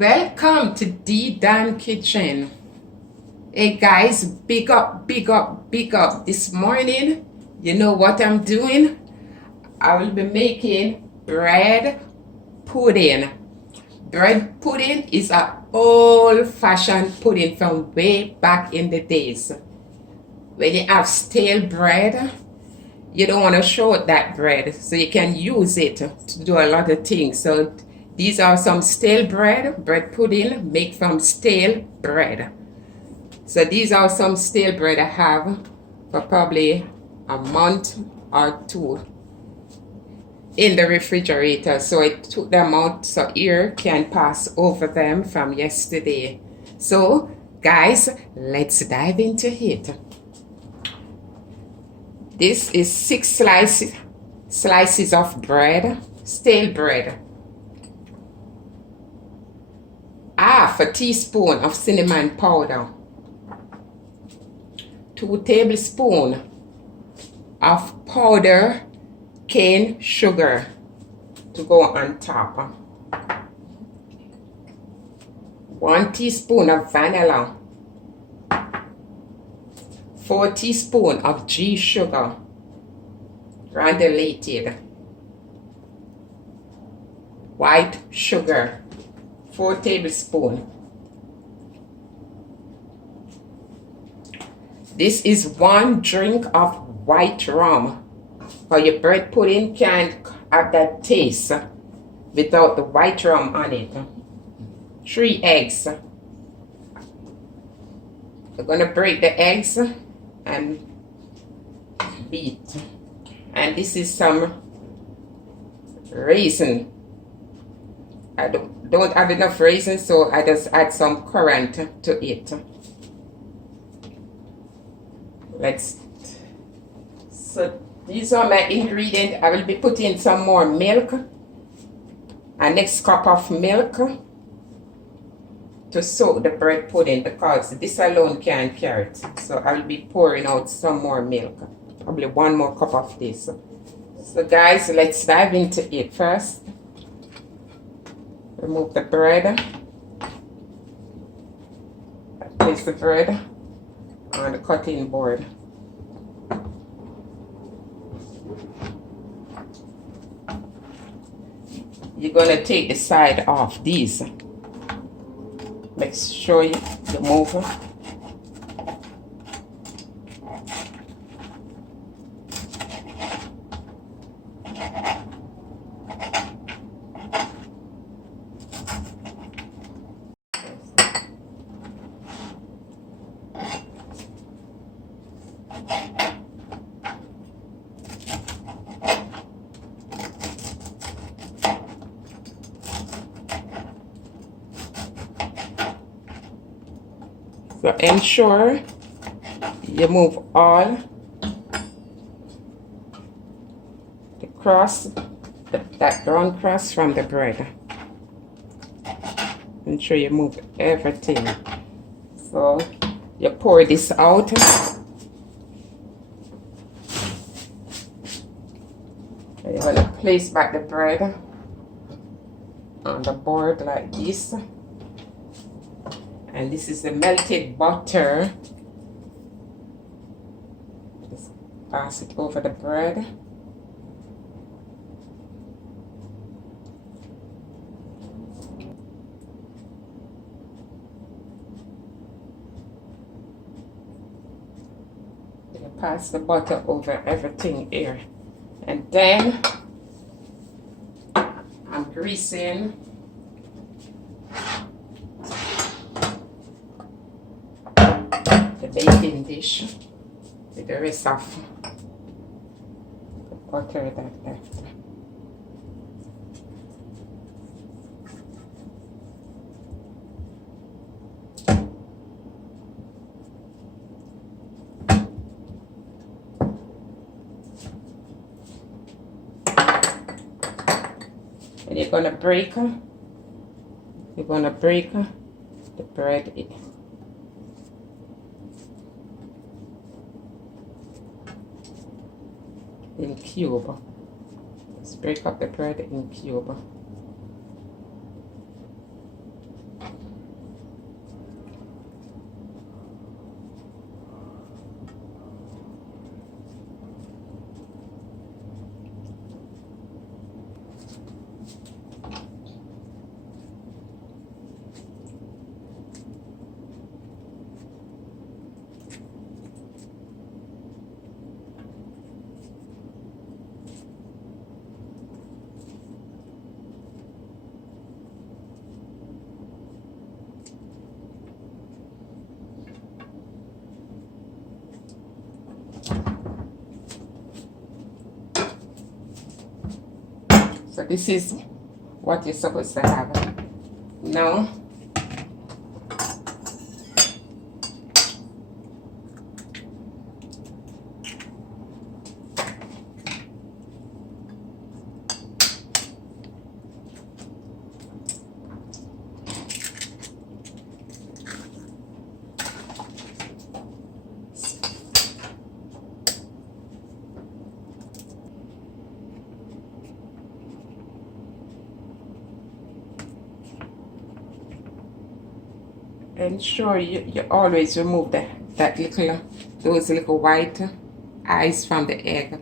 Welcome to D Dan Kitchen. Hey guys, big up, big up, big up. This morning, you know what I'm doing? I will be making bread pudding. Bread pudding is an old-fashioned pudding from way back in the days. When you have stale bread, you don't want to short that bread, so you can use it to do a lot of things. So these are some stale bread pudding made from stale bread. So these are some stale bread I have for probably a month or two in the refrigerator. So I took them out so air can pass over them from yesterday. So guys, let's dive into it. This is 6 slices of bread, stale bread. Half a teaspoon of cinnamon powder. 2 tablespoons of powdered cane sugar to go on top. 1 teaspoon of vanilla. 4 teaspoons of G sugar, granulated. White sugar, 4 tablespoons. This is 1 drink of white rum. For your bread pudding can't have that taste without the white rum on it. 3 eggs. We're gonna break the eggs and beat. And this is some raisin. I don't have enough raisins, so I just add some currant to it. So these are my ingredients. I will be putting some more milk, a next cup of milk to soak the bread pudding, because this alone can't carry it. So I'll be pouring out some more milk, probably 1 more cup of this. So guys, let's dive into it first. Remove the bread. Place the bread on the cutting board. You're gonna take the side off these. Make sure you move it. So ensure you move all the crust, that brown crust from the bread. Ensure you move everything. So you pour this out. And you're gonna place back the bread on the board like this. And this is the melted butter. Just pass it over the bread. You pass the butter over everything here. And then I'm greasing the baking dish with the rest of the butter that left. And you're gonna break the bread in cube. Let's break up the bread in cube. So this is what you're supposed to have. Now, ensure you always remove those little white eyes from the egg.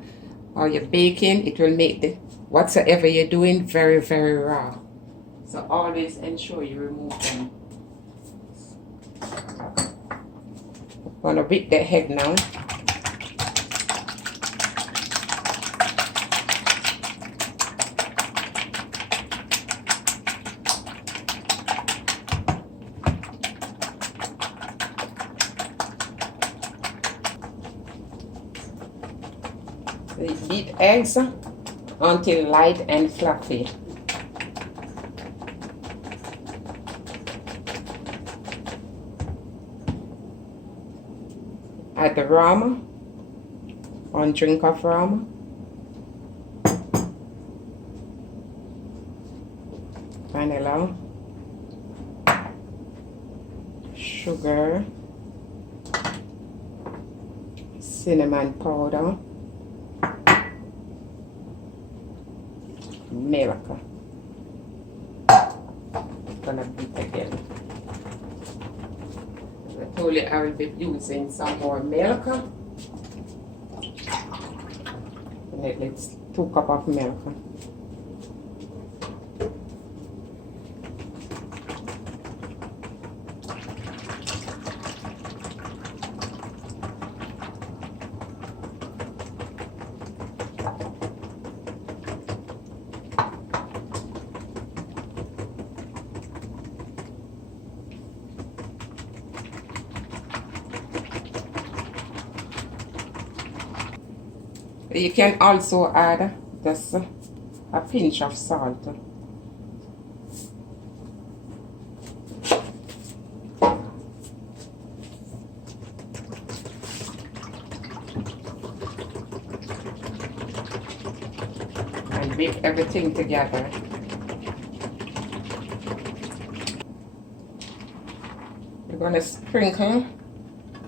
While you're baking, it will make the whatsoever you're doing very, very raw. So always ensure you remove them. I'm gonna whip the egg now. Beat eggs until light and fluffy. Add the rum, 1 drink of rum, vanilla, sugar, cinnamon powder, milk. Gonna beat again. As I told you, I will be using some more milk. It's 2 cups of milk. You can also add just a pinch of salt. And whip everything together. We're going to sprinkle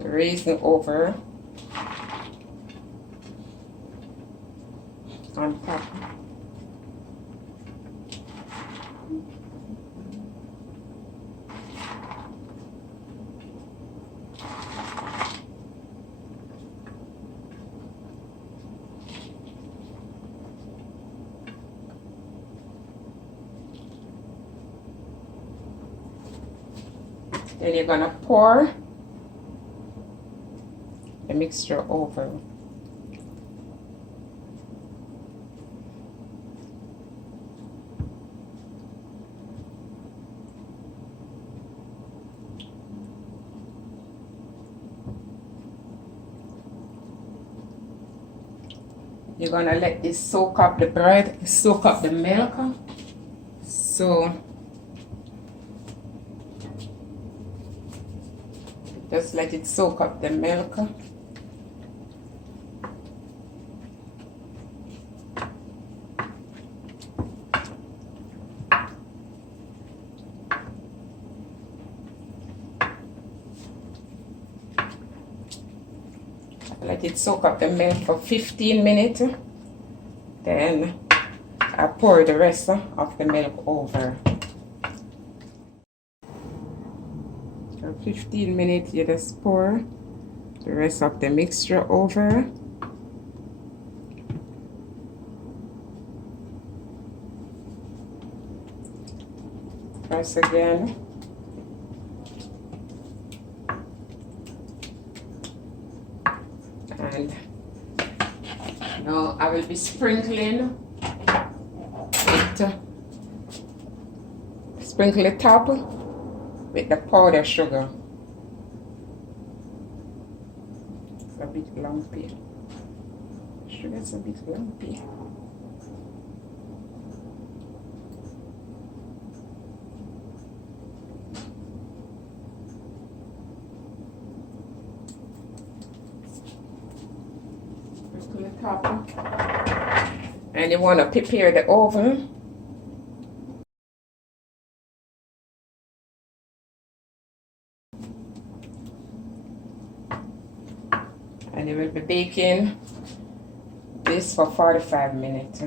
the raisin over on top. Then you're gonna pour the mixture over. You're gonna let this soak up the bread, soak up the milk. So just let it soak up the milk. Let it soak up the milk for 15 minutes. Then I pour the rest of the milk over. 15 minutes, you just pour the rest of the mixture over. Press again. And now I will be sprinkling it, sprinkle the top with the powdered sugar. It's a bit lumpy. Sugar's a bit lumpy. Sprinkle the top. And you want to prepare the oven. And you will be baking this for 45 minutes.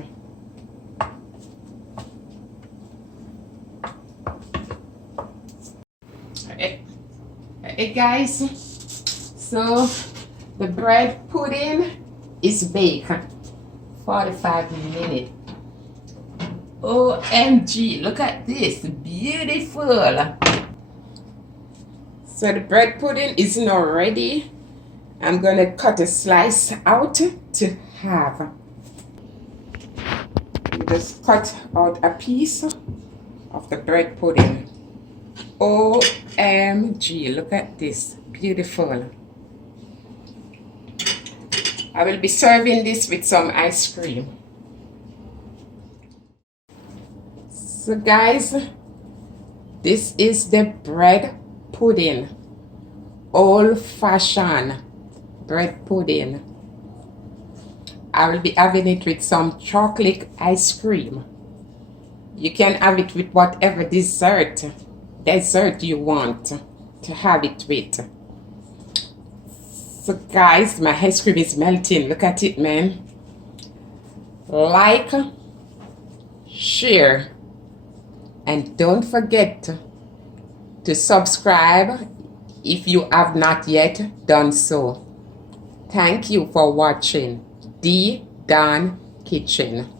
Hey guys, so the bread pudding is baked 45 minutes. OMG, look at this, beautiful. So the bread pudding is now ready. I'm gonna cut a slice out to have. You just cut out a piece of the bread pudding. OMG, look at this, beautiful. I will be serving this with some ice cream. So guys, this is the bread pudding, old-fashioned bread pudding. I will be having it with some chocolate ice cream. You can have it with whatever dessert you want to have it with. So guys, my ice cream is melting. Look at it, man. Like, share, and don't forget to subscribe if you have not yet done so. Thank you for watching The Dawn Kitchen.